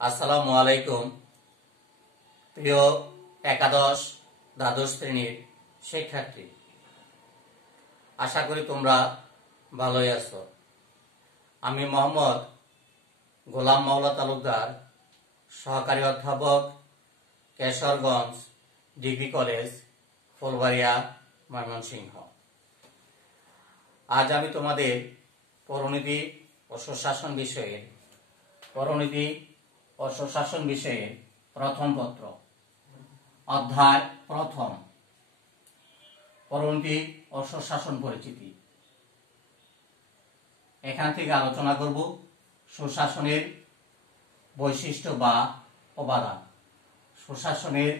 আসসালামু আলাইকুম। প্রিয় একাদশ দ্বাদশ শ্রেণীর শিক্ষার্থী, আশা করি তোমরা ভালোই আছো। আমি মোহাম্মদ গোলাম মাওলা তালুকদার, সহকারী অধ্যাপক, কেশরগঞ্জ ডিগ্রি কলেজ, ফুলবাড়িয়া, ময়মনসিংহ। আজ আমি তোমাদের পরিণতি ও সুশাসন বিষয়ের প্রথম পত্র, অধ্যায় প্রথম, পরিণতি ও সুশাসন পরিচিতি। এখান থেকে আলোচনা করব সুশাসনের বৈশিষ্ট্য বা উপাদান। সুশাসনের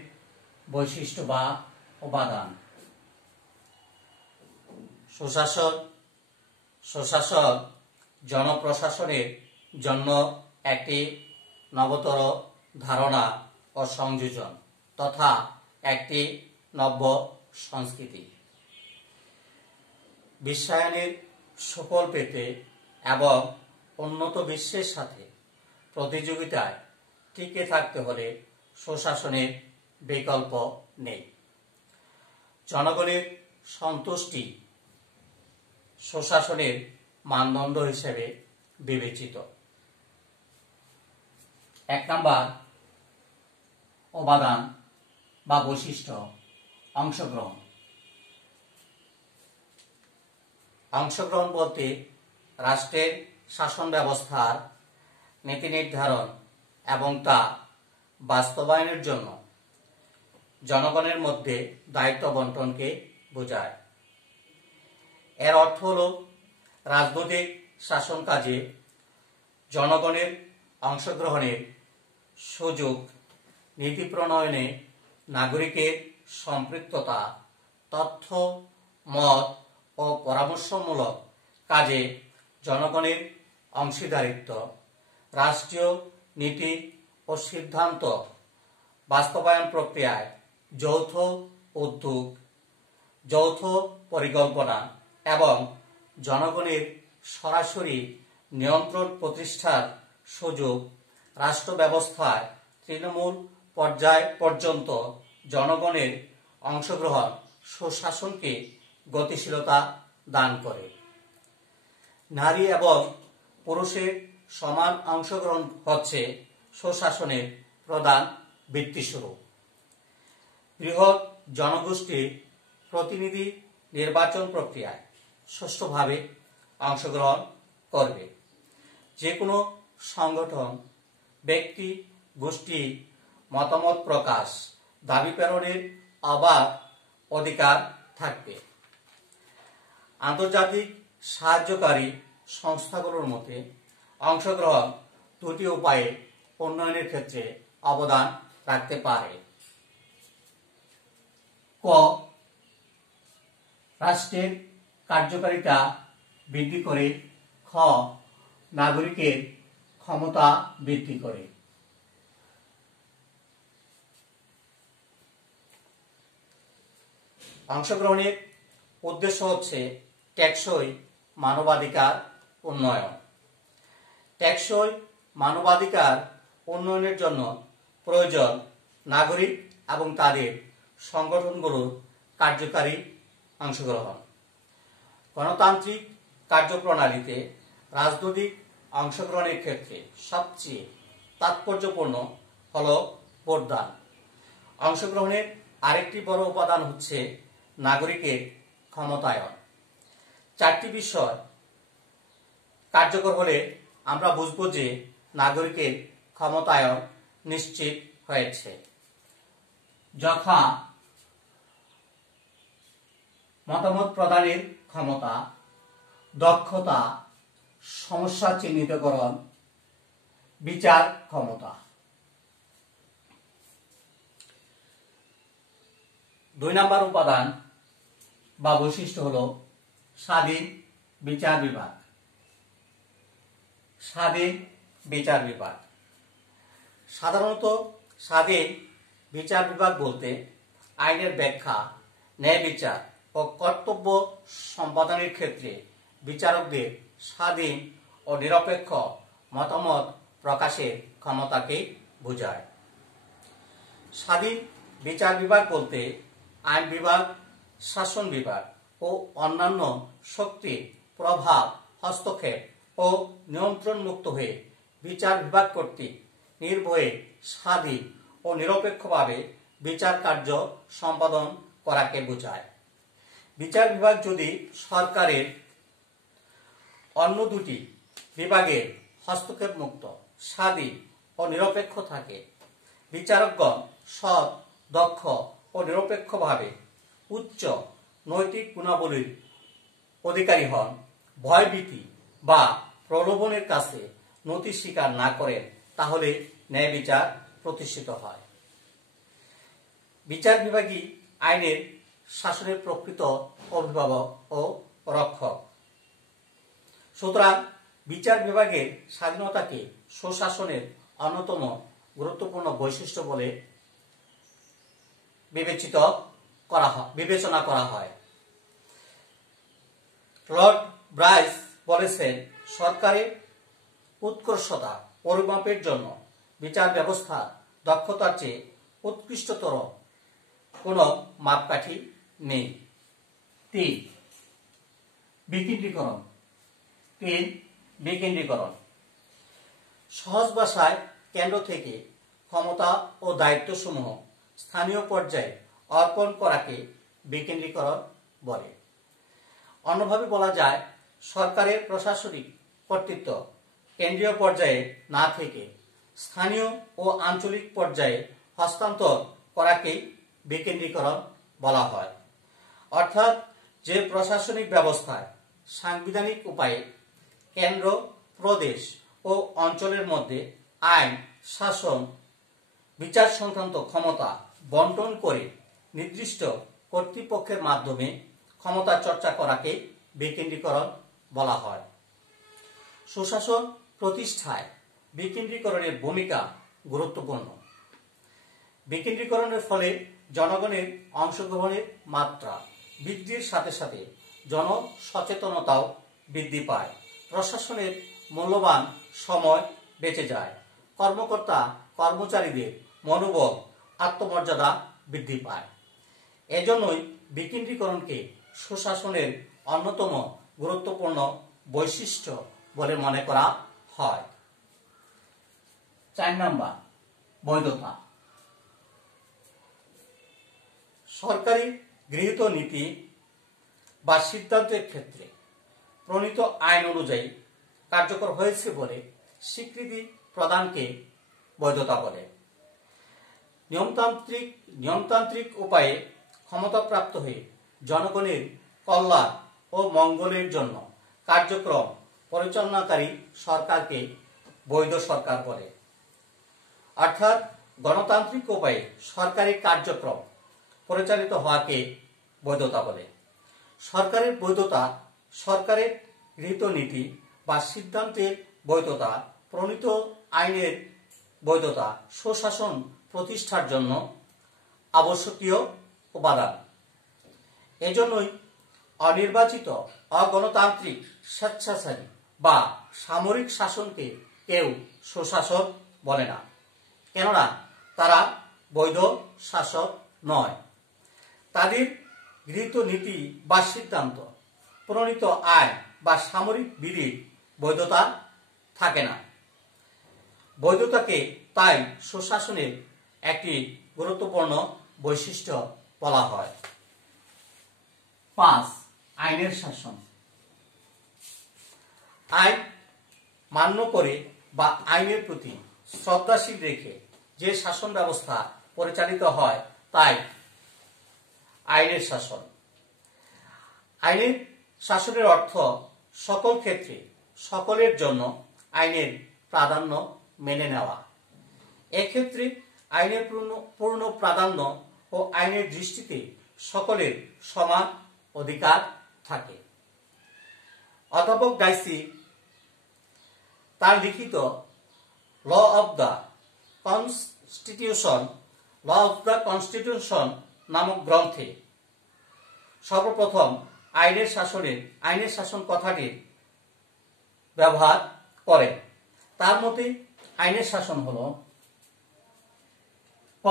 বৈশিষ্ট্য বা উপাদান। সুশাসন জনপ্রশাসনের জন্য একটি নবতর ধারণা ও সংযোজন তথা একটি নব্য সংস্কৃতি। বিশ্বায়নের সুফল পেতে এবং উন্নত বিশ্বের সাথে প্রতিযোগিতায় টিকে থাকতে হলে সুশাসনের বিকল্প নেই। জনগণের সন্তুষ্টি সুশাসনের মানদণ্ড হিসেবে বিবেচিত। 1 নম্বর উপাদান বা বৈশিষ্ট্য, অংশগ্রহণ। অংশগ্রহণ বলতে রাষ্ট্রের শাসন ব্যবস্থার নীতি নির্ধারণ এবং তা বাস্তবায়নের জন্য জনগণের মধ্যে দায়িত্ব বন্টনকে বোঝায়। এর অর্থ হল রাজনৈতিক শাসন কাজে জনগণের অংশগ্রহণের সুযোগ, নীতি প্রণয়নে নাগরিকের সম্পৃক্ততা, তথ্য, মত ও পরামর্শমূলক কাজে জনগণের অংশীদারিত্ব, রাষ্ট্রীয় নীতি ও সিদ্ধান্ত বাস্তবায়ন প্রক্রিয়ায় যৌথ উদ্যোগ, যৌথ পরিকল্পনা এবং জনগণের সরাসরি নিয়ন্ত্রণ প্রতিষ্ঠার সুযোগ, রাষ্ট্র ব্যবস্থায় তৃণমূল পর্যায় পর্যন্ত জনগণের অংশগ্রহণ সুশাসনকে গতিশীলতা দান করে। নারী এবং পুরুষের সমান অংশগ্রহণ হচ্ছে সুশাসনের প্রধান ভিত্তিস্বরূপ। বৃহৎ জনগোষ্ঠীর প্রতিনিধি নির্বাচন প্রক্রিয়ায় সুষ্ঠুভাবে অংশগ্রহণ করবে। যে কোনো সংগঠন, ব্যক্তি, গোষ্ঠী মতামত প্রকাশ, দাবি প্রেরণের অবাধ অধিকার থাকবে। আন্তর্জাতিক সাহায্যকারী সংস্থাগুলোর মতে অংশগ্রহণ দুটি উপায়ে উন্নয়নের ক্ষেত্রে অবদান রাখতে পারে। ক, রাষ্ট্রের কার্যকারিতা বৃদ্ধি করে। খ, নাগরিকের ক্ষমতা বৃদ্ধি করে। অংশগ্রহণের উদ্দেশ্য হচ্ছে টেকসই মানবাধিকার উন্নয়ন। টেকসই মানবাধিকার উন্নয়নের জন্য প্রয়োজন নাগরিক এবং তাদের সংগঠনগুলোর কার্যকারী অংশগ্রহণ। গণতান্ত্রিক কার্যপ্রণালীতে রাজনৈতিক অংশগ্রহণের ক্ষেত্রে সবচেয়ে তাৎপর্যপূর্ণ হল ভোটদান। অংশগ্রহণের আরেকটি বড় উপাদান হচ্ছে নাগরিকের ক্ষমতায়ন। 4টি বিষয় কার্যকর হলে আমরা বুঝব যে নাগরিকের ক্ষমতায়ন নিশ্চিত হয়েছে। যথা মতামত প্রদানের ক্ষমতা, দক্ষতা, সমস্যা চিহ্নিতকরণ, বিচার ক্ষমতা। 2 নম্বর উপাদান বা বৈশিষ্ট্য হল স্বাধীন বিচার বিভাগ। স্বাধীন বিচার বিভাগ। সাধারণত স্বাধীন বিচার বিভাগ বলতে আইনের ব্যাখ্যা, ন্যায় বিচার ও কর্তব্য সম্পাদনের ক্ষেত্রে বিচারকদের স্বাধীন ও নিরপেক্ষ মতামত প্রকাশ প্রকাশের ক্ষমতাকে বোঝায়। স্বাধীন বিচার বিভাগ বলতে আইন বিভাগ, শাসন বিভাগ ও অন্যান্য শক্তির প্রভাব, হস্তক্ষেপ ও নিয়ন্ত্রণ মুক্ত হয়ে বিচার বিভাগ কর্তৃক নির্ভয়ে স্বাধীন ও নিরপেক্ষভাবে বিচার কার্য সম্পাদন করাকে বোঝায়। বিচার বিভাগ যদি সরকারের অন্য দুটি বিভাগের হস্তক্ষেপ মুক্ত, স্বাধীন ও নিরপেক্ষ থাকে, বিচারকগণ সৎ, দক্ষ ও নিরপেক্ষভাবে উচ্চ নৈতিক গুণাবলীর অধিকারী হন, ভয়ভীতি বা প্রলোভনের কাছে নতি স্বীকার না করেন, তাহলে ন্যায় বিচার প্রতিষ্ঠিত হয়। বিচার বিভাগই আইনের শাসনের প্রকৃত অভিভাবক ও রক্ষক। সুতরাং বিচার বিভাগের স্বাধীনতাকে সুশাসনের অন্যতম গুরুত্বপূর্ণ বৈশিষ্ট্য বলে বিবেচনা করা হয়। লর্ড ব্রাইস বলেছেন, সরকারের উৎকর্ষতা পরিমাপের জন্য বিচার ব্যবস্থা দক্ষতার চেয়ে উৎকৃষ্টতর কোনো মাপকাঠি নেই। 3. বিকেন্দ্রীকরণ। সহজ ভাষায় কেন্দ্র থেকে ক্ষমতা ও দায়িত্বসমূহ স্থানীয় পর্যায়ে অর্পণ করাকে বিকেন্দ্রীকরণ বলে। অন্যভাবে বলা যায়, সরকারের প্রশাসনিক কর্তৃত্ব কেন্দ্রীয় পর্যায়ে না থেকে স্থানীয় ও আঞ্চলিক পর্যায়ে হস্তান্তর করাকেই বিকেন্দ্রীকরণ বলা হয়। অর্থাৎ যে প্রশাসনিক ব্যবস্থায় সাংবিধানিক উপায়ে কেন্দ্র, প্রদেশ ও অঞ্চলের মধ্যে আইন, শাসন, বিচার সংক্রান্ত ক্ষমতা বন্টন করে নির্দিষ্ট কর্তৃপক্ষের মাধ্যমে ক্ষমতা চর্চা করাকে বিকেন্দ্রীকরণ বলা হয়। সুশাসন প্রতিষ্ঠায় বিকেন্দ্রীকরণের ভূমিকা গুরুত্বপূর্ণ। বিকেন্দ্রীকরণের ফলে জনগণের অংশগ্রহণের মাত্রা বৃদ্ধির সাথে সাথে জনসচেতনতাও বৃদ্ধি পায়, প্রশাসনের মূল্যবান সময় বেঁচে যায়, কর্মকর্তা কর্মচারীদের মনোবল, আত্মমর্যাদা বৃদ্ধি পায়। এজন্যই বিকেন্দ্রীকরণকে সুশাসনের অন্যতম গুরুত্বপূর্ণ বৈশিষ্ট্য বলে মনে করা হয়। 4 নাম্বার, বৈধতা। সরকারি গৃহীত নীতি বা সিদ্ধান্তের ক্ষেত্রে প্রণীত আইন অনুযায়ী কার্যকর হয়েছে বলে স্বীকৃতি প্রদানকে বৈধতা বলে। নিয়মতান্ত্রিক উপায়ে ক্ষমতাপ্রাপ্ত হয়ে জনগণের কল্যাণ ও মঙ্গলের জন্য কার্যক্রম পরিচালনাকারী সরকারকে বৈধ সরকার বলে। অর্থাৎ গণতান্ত্রিক উপায়ে সরকারি কার্যক্রম পরিচালিত হওয়াকে বৈধতা বলে। সরকারের বৈধতা সরকারের গৃহীত নীতি বা সিদ্ধান্তের বৈধতা, প্রণীত আইনের বৈধতা সুশাসন প্রতিষ্ঠার জন্য আবশ্যকীয় উপাদান। এজন্যই অনির্বাচিত, অগণতান্ত্রিক, স্বেচ্ছাচারী বা সামরিক শাসনকে কেউ সুশাসন বলে না, কেননা তারা বৈধ শাসক নয়। তাদের গৃহীত নীতি বা সিদ্ধান্ত, প্রণীত আইন বা সামরিক বিধির বৈধতা থাকে না। বৈধতাকে তাই সুশাসনের একটি গুরুত্বপূর্ণ বৈশিষ্ট্য বলা হয়। 5. আইনের শাসন। আইন মান্য করে বা আইনের প্রতি শ্রদ্ধাশীল রেখে যে শাসন ব্যবস্থা পরিচালিত হয় তাই আইনের শাসন। আইনের শাসনের অর্থ সকল ক্ষেত্রে সকলের জন্য আইনের প্রাধান্য মেনে নেওয়া। এক্ষেত্রে আইনের পূর্ণ প্রাধান্য ও আইনের দৃষ্টিতে সকলের সমান অধিকার থাকে। অধ্যাপক ডাইসি তার লিখিত ল অফ দ্য কনস্টিটিউশন নামক গ্রন্থে সর্বপ্রথম আইনের শাসন কথাটির ব্যবহার করেন। তার মতে আইনের শাসন হলো ক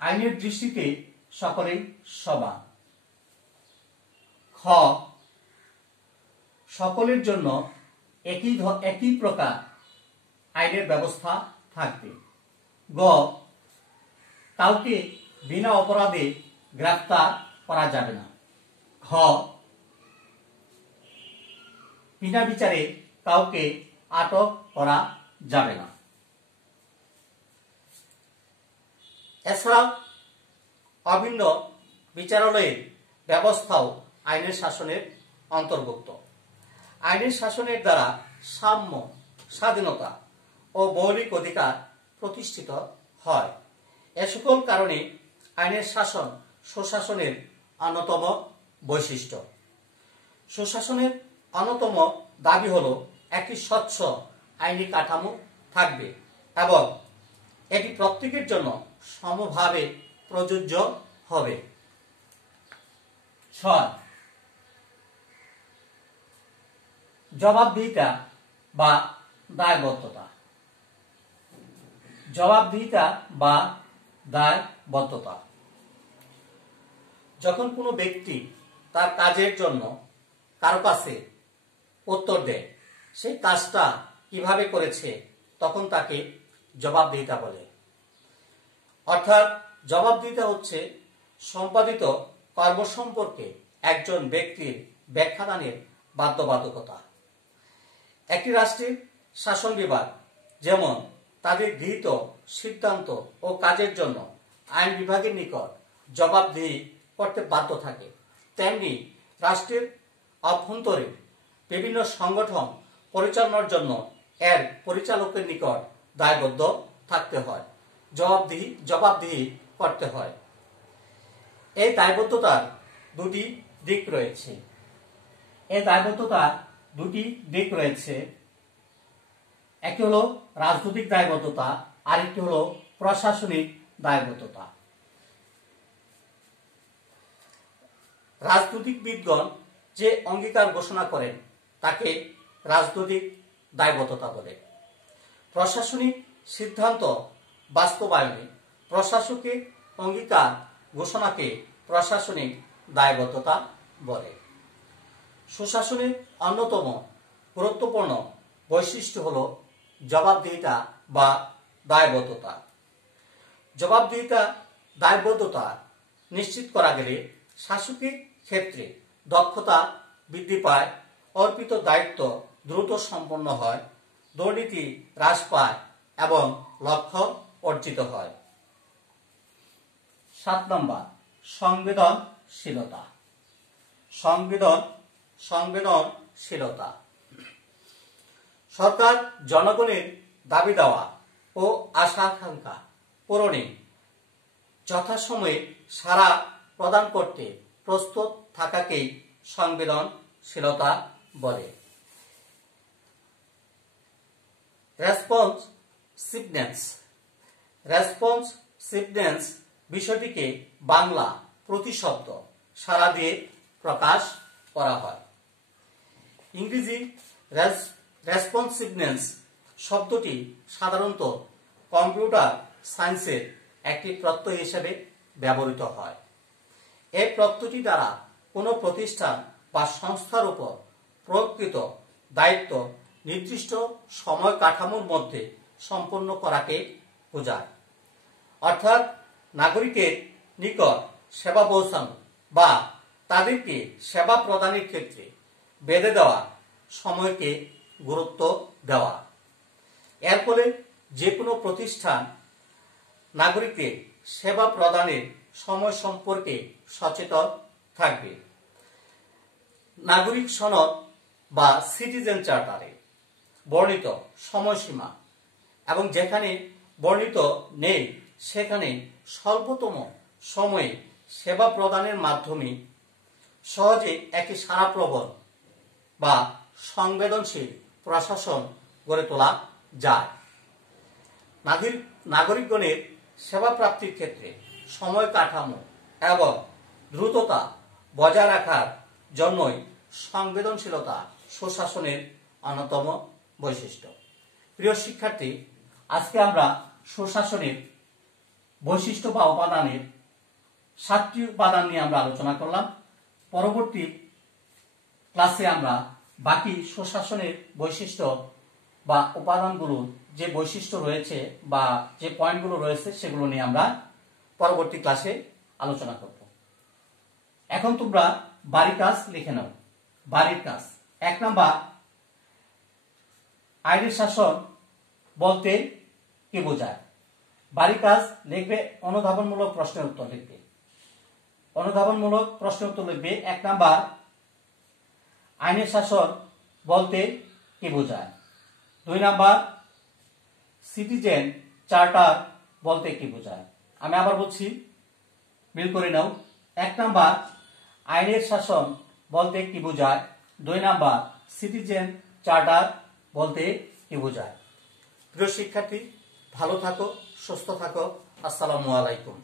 আইনের দৃষ্টিতে সকলেই সমান, খ সকলের জন্য একই প্রকার আইনের ব্যবস্থা থাকবে, গ কাউকে বিনা অপরাধে গ্রেফতার করা যাবে না, ঘ বিনা বিচারে কাউকে আটক করা যাবে না। এছাড়াও অভিন্ন বিচারালয়ের ব্যবস্থাও আইনের শাসনের অন্তর্ভুক্ত। আইনের শাসনের দ্বারা সাম্য, স্বাধীনতা ও মৌলিক অধিকার প্রতিষ্ঠিত হয়। এ সকল কারণে আইনের শাসন সুশাসনের অন্যতম বৈশিষ্ট্য। সুশাসনের অন্যতম দাবি হলো একটি স্বচ্ছ আইনি কাঠামো থাকবে এবং এটি প্রত্যেকের জন্য সমভাবে প্রযোজ্য হবে। 6 জবাবদিহিতা বা দায়বদ্ধতা। জবাবদিহিতা বা দায়বদ্ধতা যখন কোনো ব্যক্তি তার কাজের জন্য কারো কাছে উত্তর দেয়, সেই কাজটা কিভাবে করেছে, তখন তাকে জবাবদিহিতা বলে। অর্থাৎ জবাবদিহিতা হচ্ছে সম্পাদিত কর্ম সম্পর্কে একজন ব্যক্তির ব্যাখ্যাদানের বাধ্যবাধকতা। একটি রাষ্ট্রের শাসন বিভাগ যেমন তাদের গৃহীত সিদ্ধান্ত ও কাজের জন্য আইন বিভাগের নিকট জবাবদিহি করতে বাধ্য থাকে, তেমনি রাষ্ট্রের অভ্যন্তরে বিভিন্ন সংগঠন পরিচালনার জন্য এর পরিচালকের নিকট দায়বদ্ধ থাকতে হয়, জবাবদিহি করতে হয়। এই দায়বদ্ধতার দুটি দিক রয়েছে। একটি হলো রাজনৈতিক দায়বদ্ধতা, আরেকটি হলো প্রশাসনিক দায়বদ্ধতা। রাজনৈতিকবিদগণ যে অঙ্গীকার ঘোষণা করেন তাকে রাজনৈতিক দায়বদ্ধতা বলে। প্রশাসনিক সিদ্ধান্ত বাস্তবায়নে প্রশাসকের অঙ্গীকার ঘোষণাকে প্রশাসনিক দায়বদ্ধতা বলে। সুশাসনের অন্যতম গুরুত্বপূর্ণ বৈশিষ্ট্য হল জবাবদিহিতা বা দায়বদ্ধতা। জবাবদিহিতা দায়বদ্ধতা নিশ্চিত করা গেলে শাসকের ক্ষেত্রে দক্ষতা বৃদ্ধি পায়, অর্পিত দায়িত্ব দ্রুত সম্পন্ন হয়, দুর্নীতি হ্রাস পায় এবং লক্ষ্য অর্জিত হয়। 7 নম্বর সংবেদনশীলতা। সংবেদনশীলতা সরকার জনগণের দাবি দেওয়া ও আশা আকাঙ্ক্ষা পূরণে যথাসময়ে সাড়া প্রদান করতে প্রস্তুত থাকাকেই সংবেদনশীলতা বলে। রেসপন্সিভনেস বিষয়টিকে বাংলা প্রতিশব্দ সাড়া দিয়ে প্রকাশ করা হয়। ইংরেজি রেসপন্সিভনেস শব্দটি সাধারণত কম্পিউটার সায়েন্সের একটি প্রত্যয় হিসেবে ব্যবহৃত হয়। এই প্রত্যয়টি দ্বারা কোনো প্রতিষ্ঠান বা সংস্থার উপর প্রকৃত দায়িত্ব নির্দিষ্ট সময় কাঠামোর মধ্যে সম্পন্ন করাকে বোঝায়। অর্থাৎ নাগরিকের নিকট সেবা পৌঁছানো বা তাদেরকে সেবা প্রদানের ক্ষেত্রে বেঁধে দেওয়া সময়কে গুরুত্ব দেওয়া। এর ফলে যে কোনো প্রতিষ্ঠান নাগরিকদের সেবা প্রদানের সময় সম্পর্কে সচেতন থাকবে। নাগরিক সনদ বা সিটিজেন চার্টারে বর্ণিত সময়সীমা এবং যেখানে বর্ণিত নেই সেখানে স্বল্পতম সময়ে সেবা প্রদানের মাধ্যমে সহজে একটি সাড়াপ্রবণ বা সংবেদনশীল প্রশাসন গড়ে তোলা যায়। নাগরিকগণের সেবা প্রাপ্তির ক্ষেত্রে সময় কাঠামো এবং দ্রুততা বজায় রাখার জন্যই সংবেদনশীলতা সুশাসনের অন্যতম বৈশিষ্ট্য। প্রিয় শিক্ষার্থী, আজকে আমরা সুশাসনের বৈশিষ্ট্য বা উপাদানের 7টি উপাদান নিয়ে আমরা আলোচনা করলাম। পরবর্তী ক্লাসে আমরা বাকি সুশাসনের বৈশিষ্ট্য বা উপাদানগুলোর যে বৈশিষ্ট্য রয়েছে বা যে পয়েন্টগুলো রয়েছে সেগুলো নিয়ে আমরা পরবর্তী ক্লাসে আলোচনা করব। এখন তোমরা বাড়ির কাজ লিখে নাও। বাড়ির কাজ 1 নাম্বার, আইনের শাসন বলতে কি বোঝায়? বাড়ির কাজ লিখবে, অনুধাবনমূলক প্রশ্নের উত্তর লিখবে। অনুধাবনমূলক প্রশ্নের উত্তর লিখবে। 1 নাম্বার, আইনের শাসন বলতে কি বোঝায়? 2 নাম্বার, সিটিজেন চার্টার বলতে কি বোঝায়? আমি আবার বলছি, মিল করে নাও। 1 নাম্বার, আইনের শাসন বলতে কি বোঝায়? 2 নাম্বার, সিটিজেন চার্টার বলতে কি বোঝায়? প্রিয় শিক্ষার্থী, ভালো থাকো, সুস্থ থাকো। আসসালামু আলাইকুম।